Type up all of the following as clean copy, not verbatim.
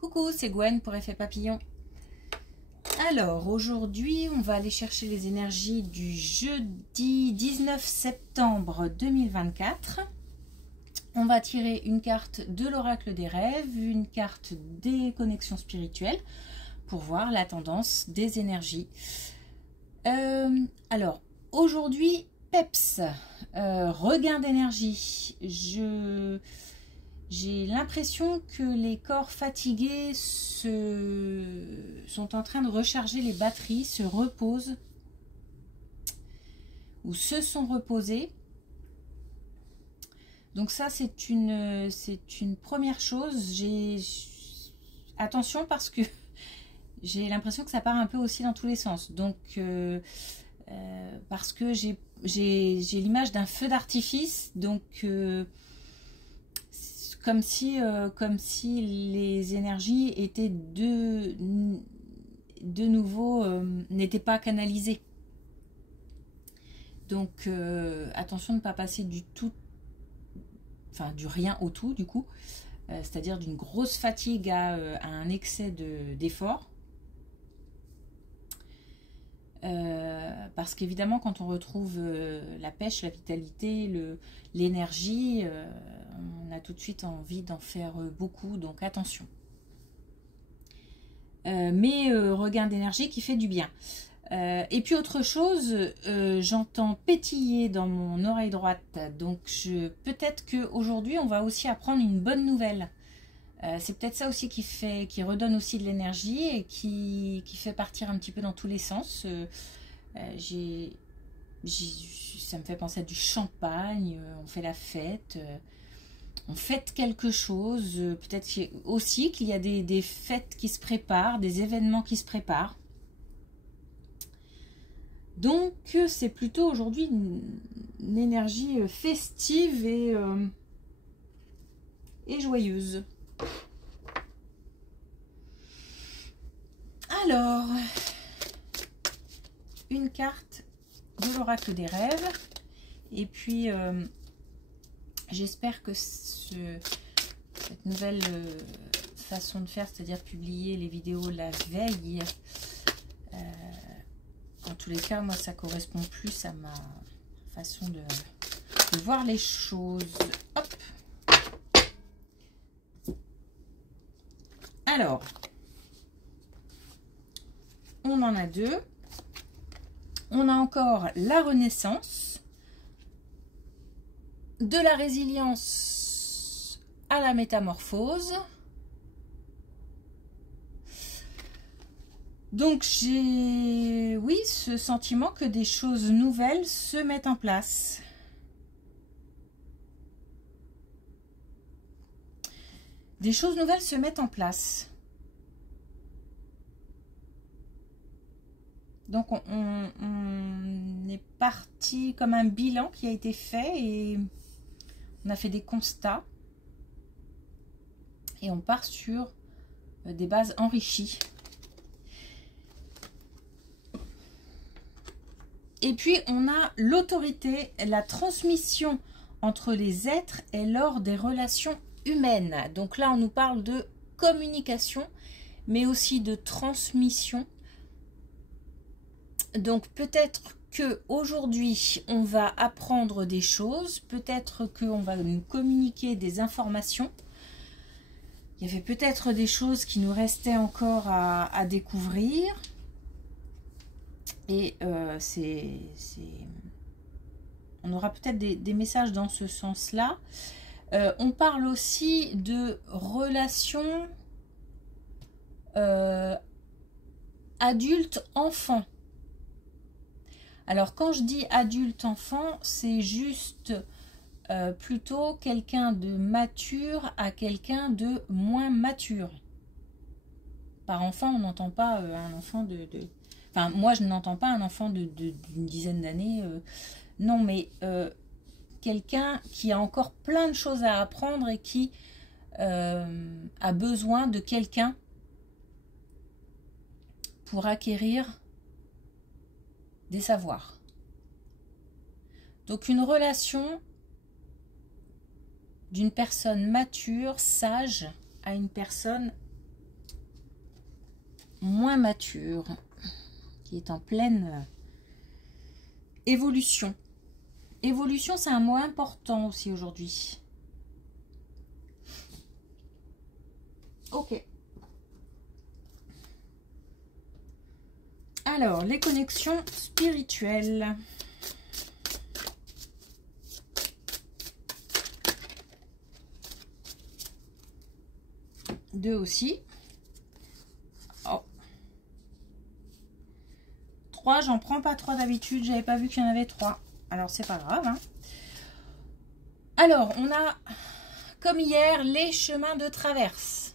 Coucou, c'est Gwen pour Effet Papillon. Alors, aujourd'hui, on va aller chercher les énergies du jeudi 19 septembre 2024. On va tirer une carte de l'oracle des rêves, une carte des connexions spirituelles pour voir la tendance des énergies. Alors, aujourd'hui, PEPS, regain d'énergie. J'ai l'impression que les corps fatigués sont en train de recharger les batteries, se reposent ou se sont reposés. Donc ça, c'est une première chose. Attention parce que j'ai l'impression que ça part un peu aussi dans tous les sens. Donc, parce que j'ai l'image d'un feu d'artifice, donc comme si les énergies étaient de nouveau n'étaient pas canalisées. Donc attention de ne pas passer du tout, enfin du rien au tout du coup, c'est-à-dire d'une grosse fatigue à un excès d'effort. Parce qu'évidemment quand on retrouve la pêche, la vitalité, l'énergie, on a tout de suite envie d'en faire beaucoup, donc attention. Mais regain d'énergie qui fait du bien. Et puis autre chose, j'entends pétiller dans mon oreille droite, donc peut-être qu'aujourd'hui on va aussi apprendre une bonne nouvelle. C'est peut-être ça aussi qui redonne aussi de l'énergie et qui fait partir un petit peu dans tous les sens. Ça me fait penser à du champagne, on fait la fête, on fête quelque chose. Peut-être aussi qu'il y a des fêtes qui se préparent, des événements qui se préparent. Donc c'est plutôt aujourd'hui une énergie festive et joyeuse. Alors, une carte de l'oracle des rêves. Et puis, j'espère que cette nouvelle façon de faire, c'est-à-dire publier les vidéos la veille, en tous les cas, moi, ça correspond plus à ma façon de voir les choses. Hop. Alors, on en a deux. On a encore la renaissance, de la résilience à la métamorphose. Donc j'ai, oui, ce sentiment que des choses nouvelles se mettent en place. Des choses nouvelles se mettent en place. Donc on est parti comme un bilan qui a été fait et on a fait des constats. Et on part sur des bases enrichies. Et puis on a l'autorité, la transmission entre les êtres et lors des relations humaines. Donc là on nous parle de communication, mais aussi de transmission. Donc peut-être qu'aujourd'hui on va apprendre des choses, peut-être qu'on va nous communiquer des informations. Il y avait peut-être des choses qui nous restaient encore à découvrir. Et on aura peut-être des messages dans ce sens-là. On parle aussi de relations adulte-enfant. Alors quand je dis adulte-enfant, c'est juste plutôt quelqu'un de mature à quelqu'un de moins mature. Par enfant, on n'entend pas un enfant Enfin, moi, je n'entends pas un enfant d'une dizaine d'années. Non, mais quelqu'un qui a encore plein de choses à apprendre et qui a besoin de quelqu'un pour acquérir des savoirs. Donc, une relation d'une personne mature, sage, à une personne moins mature, qui est en pleine évolution. Évolution, c'est un mot important aussi aujourd'hui. Ok. Alors, les connexions spirituelles. Deux aussi. Oh. 3, j'en prends pas 3 d'habitude. J'avais pas vu qu'il y en avait 3. Alors, c'est pas grave. Hein. Alors, on a, comme hier, les chemins de traverse.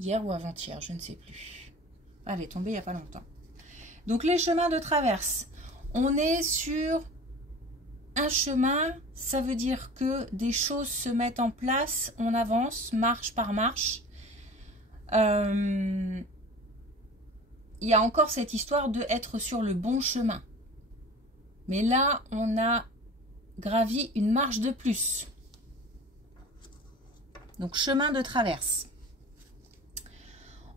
Hier ou avant-hier, je ne sais plus. Ah, elle est tombée il n'y a pas longtemps. Donc, les chemins de traverse. On est sur un chemin, ça veut dire que des choses se mettent en place, on avance, marche par marche. Il y a encore cette histoire de être sur le bon chemin. Mais là, on a gravi une marche de plus. Donc, chemin de traverse.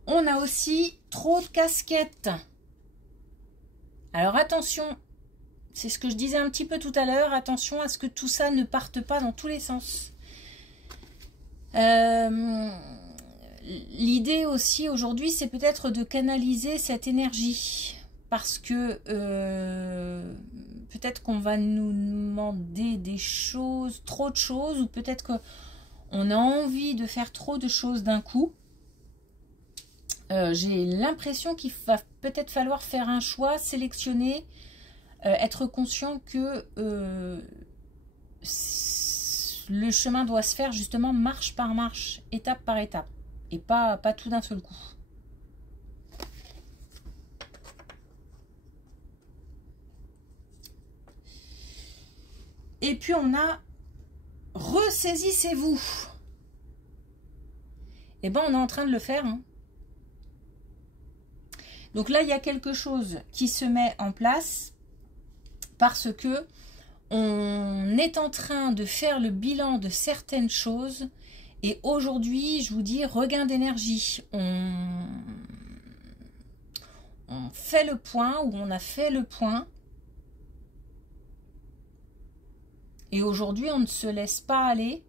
On a aussi trop de casquettes. Alors, attention, c'est ce que je disais un petit peu tout à l'heure, attention à ce que tout ça ne parte pas dans tous les sens. L'idée aussi aujourd'hui, c'est peut-être de canaliser cette énergie. Parce que peut-être qu'on va nous demander des choses, trop de choses, ou peut-être qu'on a envie de faire trop de choses d'un coup. J'ai l'impression qu'il va peut-être falloir faire un choix, sélectionner, être conscient que le chemin doit se faire justement marche par marche, étape par étape, et pas tout d'un seul coup. Et puis on a ressaisissez-vous. Et ben on est en train de le faire. Hein. Donc là il y a quelque chose qui se met en place parce que on est en train de faire le bilan de certaines choses. Et aujourd'hui, je vous dis, regain d'énergie. On fait le point, ou on a fait le point. Et aujourd'hui, on ne se laisse pas aller.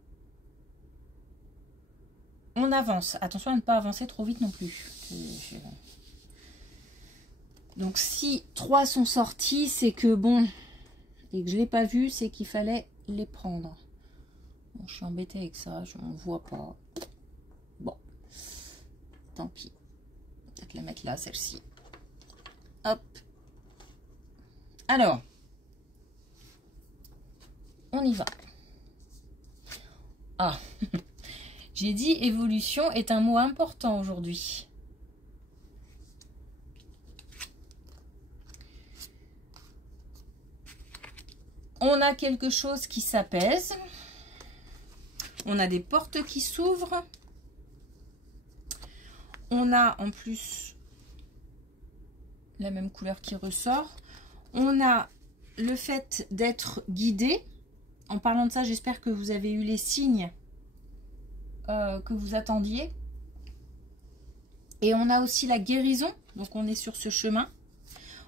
On avance. Attention à ne pas avancer trop vite non plus. Donc si 3 sont sortis, c'est que bon, et que je ne l'ai pas vu, c'est qu'il fallait les prendre. Bon, je suis embêtée avec ça, je ne vois pas. Bon, tant pis. Peut-être la mettre là, celle-ci. Hop. Alors, on y va. Ah, j'ai dit évolution est un mot important aujourd'hui. On a quelque chose qui s'apaise. On a des portes qui s'ouvrent. On a en plus la même couleur qui ressort. On a le fait d'être guidé. En parlant de ça, j'espère que vous avez eu les signes que vous attendiez. Et on a aussi la guérison. Donc on est sur ce chemin.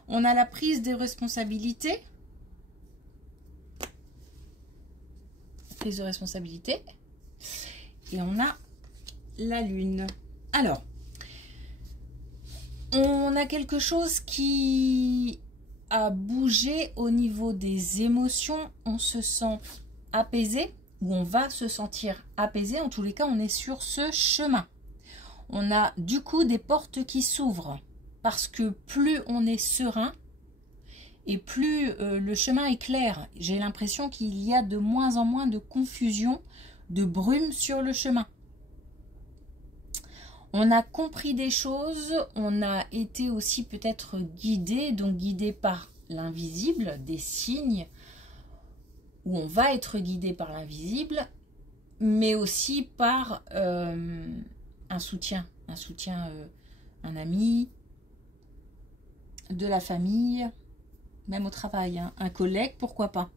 On a la prise des responsabilités. Prise de responsabilité. Et on a la lune. Alors, on a quelque chose qui a bougé au niveau des émotions. On se sent apaisé, ou on va se sentir apaisé. En tous les cas, on est sur ce chemin. On a du coup des portes qui s'ouvrent. Parce que plus on est serein, et plus le chemin est clair. J'ai l'impression qu'il y a de moins en moins de confusion, de brume sur le chemin. On a compris des choses, on a été aussi peut-être guidé, donc guidé par l'invisible, des signes, où on va être guidé par l'invisible, mais aussi par un soutien, un ami, de la famille, même au travail, hein, un collègue, pourquoi pas.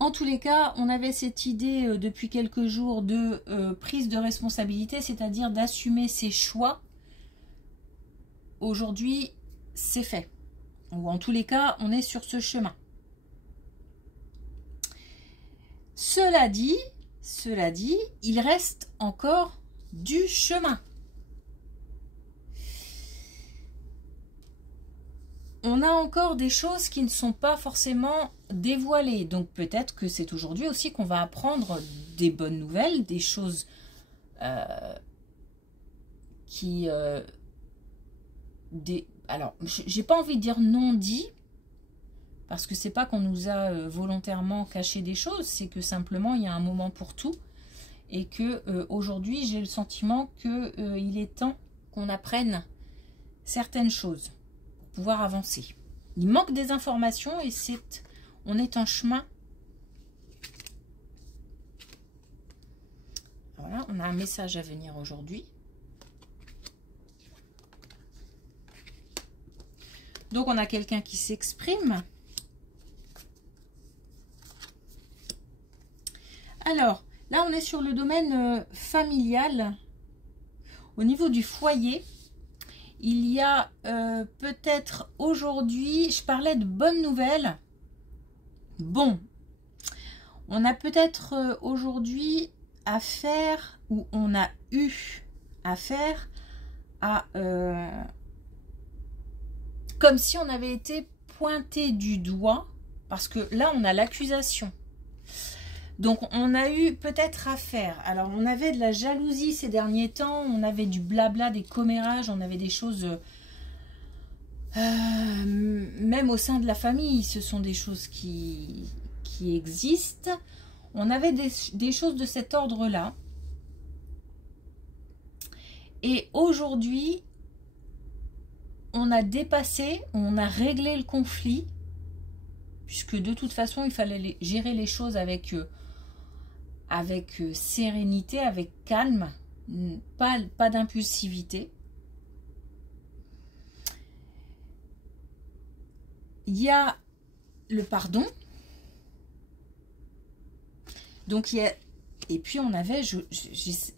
En tous les cas, on avait cette idée depuis quelques jours de prise de responsabilité, c'est-à-dire d'assumer ses choix. Aujourd'hui, c'est fait. Ou en tous les cas, on est sur ce chemin. Cela dit, il reste encore du chemin. On a encore des choses qui ne sont pas forcément dévoilées. Donc peut-être que c'est aujourd'hui aussi qu'on va apprendre des bonnes nouvelles, des choses qui... alors, j'ai pas envie de dire non dit, parce que c'est pas qu'on nous a volontairement caché des choses, c'est que simplement il y a un moment pour tout. Et que aujourd'hui j'ai le sentiment qu'il est temps qu'on apprenne certaines choses pour pouvoir avancer. Il manque des informations et on est en chemin. Voilà, on a un message à venir aujourd'hui. Donc on a quelqu'un qui s'exprime. Alors, là on est sur le domaine familial. Au niveau du foyer, il y a peut-être aujourd'hui, je parlais de bonnes nouvelles. Bon, on a peut-être aujourd'hui affaire, ou on a eu affaire à... comme si on avait été pointé du doigt, parce que là on a l'accusation. Donc on a eu peut-être affaire, alors on avait de la jalousie ces derniers temps, on avait du blabla, des commérages, on avait des choses, même au sein de la famille, ce sont des choses qui existent. On avait des choses de cet ordre-là. Et aujourd'hui, on a dépassé, on a réglé le conflit, puisque de toute façon, il fallait gérer les choses avec sérénité, avec calme, pas d'impulsivité. Il y a le pardon. Donc, il y a... Et puis, on avait...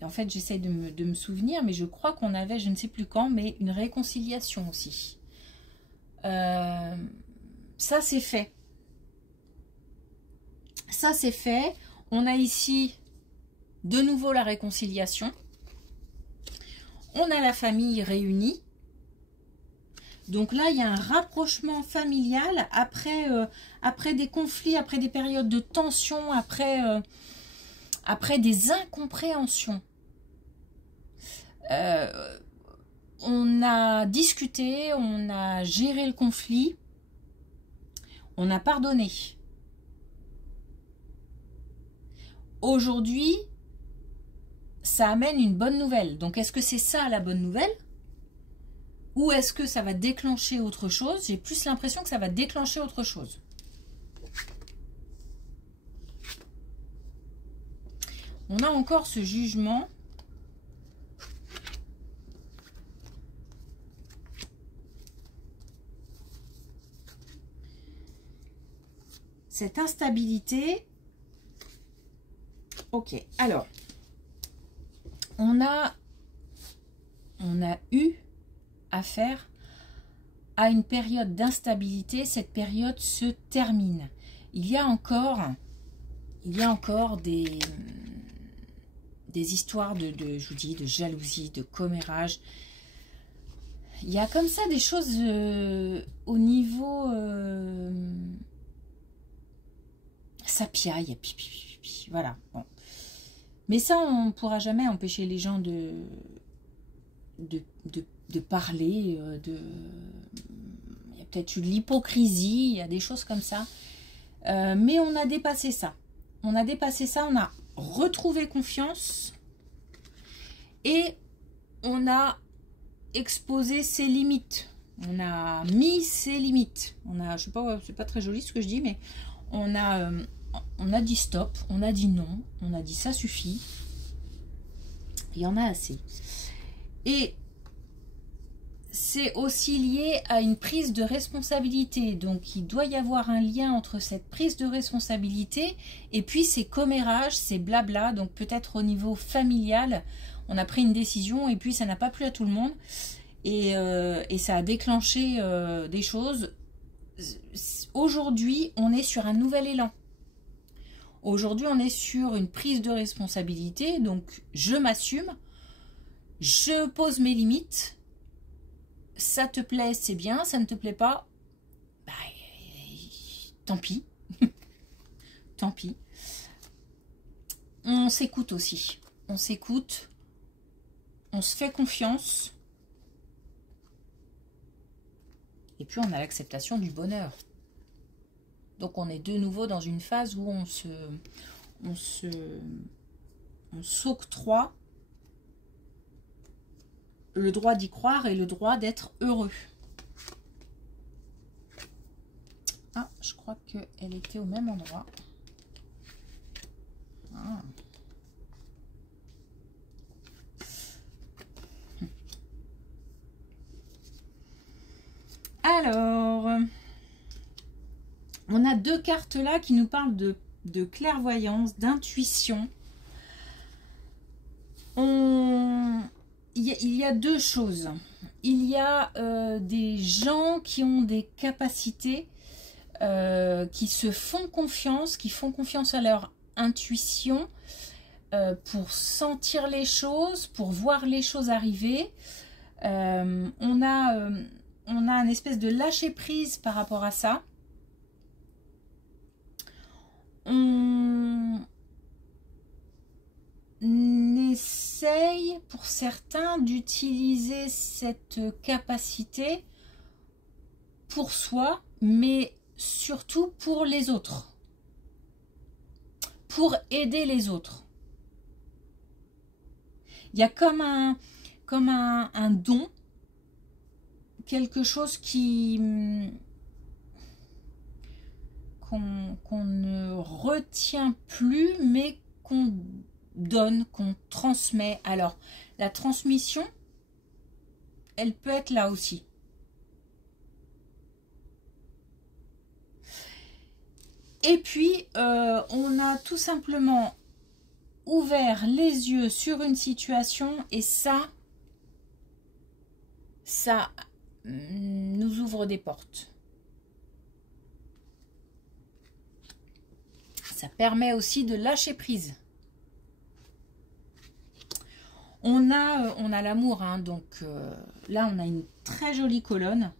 en fait, j'essaye de me souvenir, mais je crois qu'on avait, je ne sais plus quand, mais une réconciliation aussi. Ça, c'est fait. Ça, c'est fait. On a ici de nouveau la réconciliation. On a la famille réunie. Donc là, il y a un rapprochement familial après des conflits, après des périodes de tension, après des incompréhensions. On a discuté, on a géré le conflit, on a pardonné. Aujourd'hui, ça amène une bonne nouvelle. Donc, est-ce que c'est ça la bonne nouvelle? Ou est-ce que ça va déclencher autre chose? J'ai plus l'impression que ça va déclencher autre chose. On a encore ce jugement. Cette instabilité. Ok, alors, on a eu affaire à une période d'instabilité. Cette période se termine. Il y a encore des histoires je vous dis, de jalousie, de commérage. Il y a comme ça des choses au niveau... ça piaille, voilà. Bon. Mais ça, on ne pourra jamais empêcher les gens de parler. Il y a peut-être eu de l'hypocrisie, il y a des choses comme ça. Mais on a dépassé ça. On a dépassé ça, on a retrouvé confiance. Et on a exposé ses limites. On a mis ses limites. Je sais pas, c'est pas très joli ce que je dis, mais on a dit stop, on a dit non, on a dit ça suffit. Il y en a assez. Et c'est aussi lié à une prise de responsabilité. Donc, il doit y avoir un lien entre cette prise de responsabilité et puis ces commérages, ces blabla. Donc, peut-être au niveau familial, on a pris une décision et puis ça n'a pas plu à tout le monde. Et ça a déclenché des choses. Aujourd'hui, on est sur un nouvel élan. Aujourd'hui, on est sur une prise de responsabilité. Donc, je m'assume. Je pose mes limites. Ça te plaît, c'est bien. Ça ne te plaît pas, bah, tant pis. Tant pis. On s'écoute aussi. On s'écoute. On se fait confiance. Et puis, on a l'acceptation du bonheur. Donc, on est de nouveau dans une phase où on s'octroie le droit d'y croire et le droit d'être heureux. Ah, je crois qu'elle était au même endroit. Ah. Alors, on a deux cartes là qui nous parlent de clairvoyance, d'intuition. Il y a deux choses. Il y a des gens qui ont des capacités, qui se font confiance, qui font confiance à leur intuition pour sentir les choses, pour voir les choses arriver. On a un espèce de lâcher prise par rapport à ça. On essaye pour certains d'utiliser cette capacité pour soi, mais surtout pour les autres, pour aider les autres. Il y a comme un don, quelque chose qu'on ne retient plus, mais qu'on donne, qu'on transmet. Alors, la transmission, elle peut être là aussi. Et puis, on a tout simplement ouvert les yeux sur une situation et ça nous ouvre des portes. Ça permet aussi de lâcher prise. On a l'amour, hein, donc là on a une très jolie colonne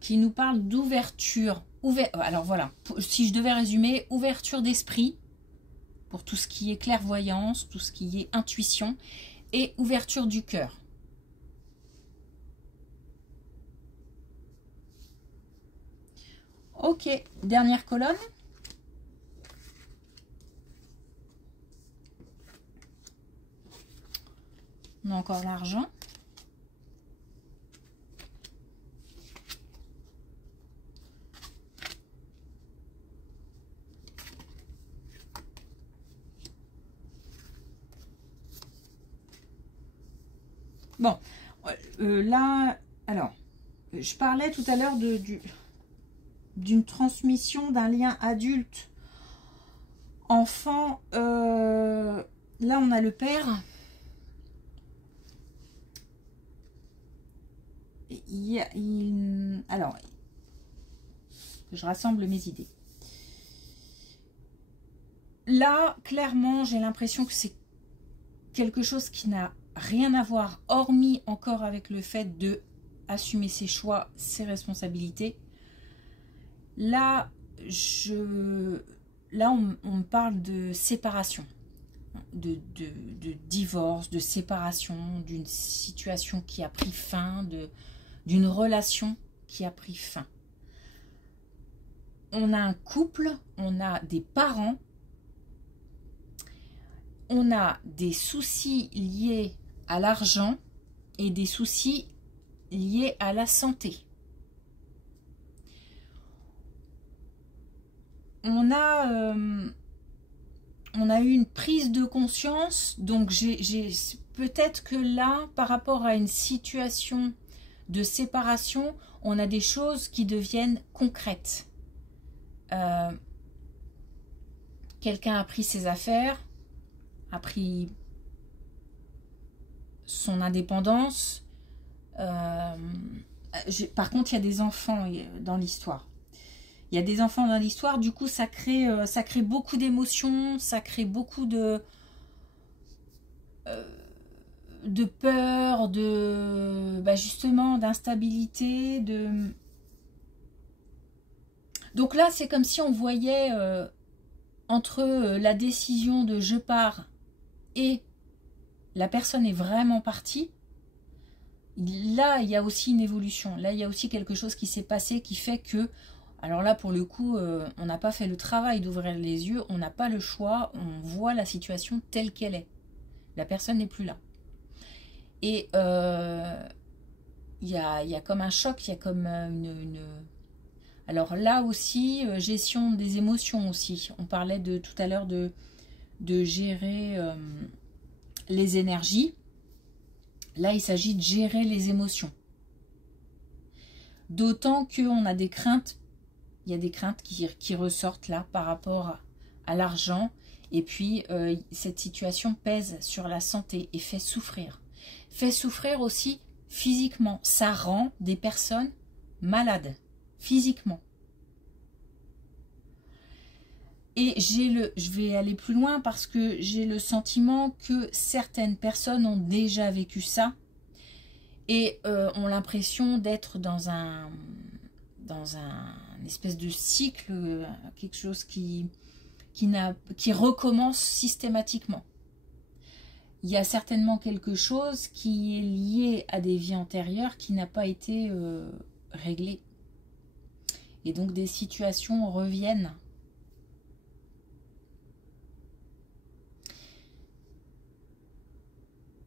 qui nous parle d'ouverture. Alors voilà, si je devais résumer, ouverture d'esprit pour tout ce qui est clairvoyance, tout ce qui est intuition, et ouverture du cœur. Ok, dernière colonne. On a encore l'argent. Bon, là, alors, je parlais tout à l'heure d'une transmission d'un lien adulte-enfant. Là, on a le père. Alors, je rassemble mes idées. Là, clairement, j'ai l'impression que c'est quelque chose qui n'a rien à voir, hormis encore avec le fait de assumer ses choix, ses responsabilités. Là, on me parle de séparation, de divorce, de séparation, d'une situation qui a pris fin, d'une relation qui a pris fin. On a un couple, on a des parents, on a des soucis liés à l'argent et des soucis liés à la santé. On a eu une prise de conscience, donc peut-être que là, par rapport à une situation de séparation, on a des choses qui deviennent concrètes. Quelqu'un a pris ses affaires, a pris son indépendance. Par contre, il y a des enfants dans l'histoire. Il y a des enfants dans l'histoire, du coup, ça crée beaucoup d'émotions, ça crée beaucoup de peur, justement, d'instabilité. Donc là, c'est comme si on voyait entre la décision de je pars et la personne est vraiment partie. Là, il y a aussi une évolution. Là, il y a aussi quelque chose qui s'est passé qui fait que, alors là, pour le coup, on n'a pas fait le travail d'ouvrir les yeux, on n'a pas le choix, on voit la situation telle qu'elle est. La personne n'est plus là. Et il y a comme un choc, il y a comme une... Alors là aussi, gestion des émotions aussi. On parlait tout à l'heure de gérer les énergies. Là, il s'agit de gérer les émotions. D'autant qu'on a des craintes, il y a des craintes qui ressortent là par rapport à l'argent. Et puis, cette situation pèse sur la santé et fait souffrir. Fait souffrir aussi physiquement. Ça rend des personnes malades, physiquement. Et je vais aller plus loin parce que j'ai le sentiment que certaines personnes ont déjà vécu ça et ont l'impression d'être dans un espèce de cycle, quelque chose qui recommence systématiquement. Il y a certainement quelque chose qui est lié à des vies antérieures qui n'a pas été réglé. Et donc des situations reviennent.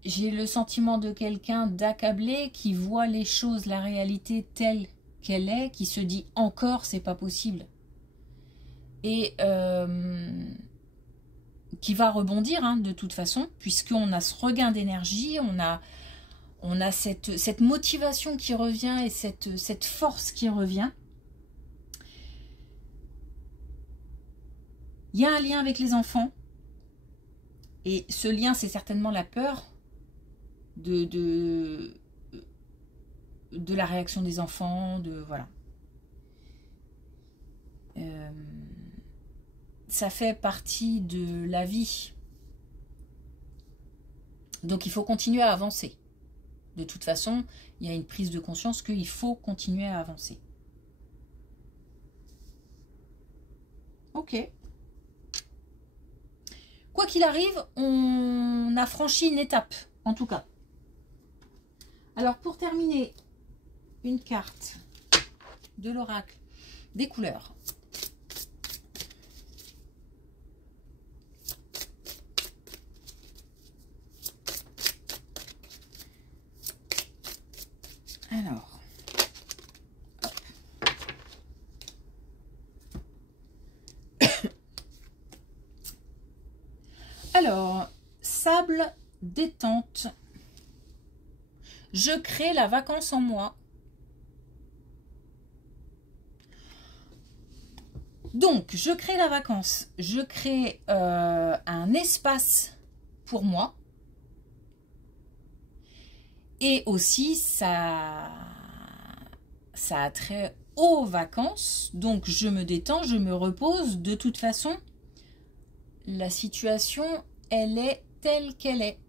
J'ai le sentiment de quelqu'un d'accablé qui voit les choses, la réalité telle qu'elle est, qui se dit encore c'est pas possible. Et qui va rebondir hein, de toute façon, puisqu'on a ce regain d'énergie, on a cette motivation qui revient et cette force qui revient. Il y a un lien avec les enfants. Et ce lien, c'est certainement la peur de la réaction des enfants, voilà. Ça fait partie de la vie. Donc il faut continuer à avancer. De toute façon, il y a une prise de conscience qu'il faut continuer à avancer. Ok. Quoi qu'il arrive, on a franchi une étape, en tout cas. Alors pour terminer, une carte de l'oracle des couleurs. Alors, alors, sable détente. Je crée la vacance en moi. Donc, je crée la vacance. Je crée un espace pour moi. Et aussi, ça a trait aux vacances. Donc, je me détends, je me repose. De toute façon, la situation, elle est telle qu'elle est.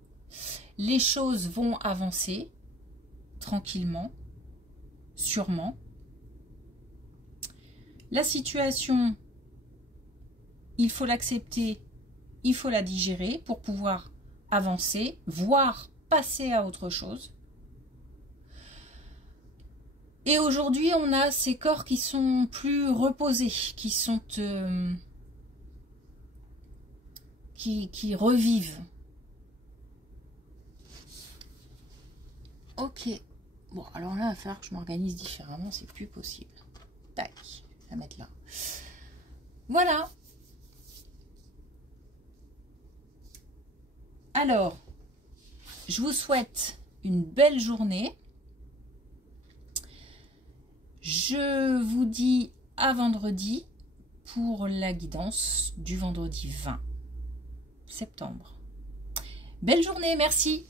Les choses vont avancer tranquillement, sûrement. La situation, il faut l'accepter, il faut la digérer pour pouvoir avancer, voire passer à autre chose. Et aujourd'hui, on a ces corps qui sont plus reposés, qui sont qui revivent. Ok. Bon, alors là, il va falloir que je m'organise différemment, c'est plus possible. Tac, je vais la mettre là. Voilà. Alors, je vous souhaite une belle journée. Je vous dis à vendredi pour la guidance du vendredi 20 septembre. Belle journée, merci.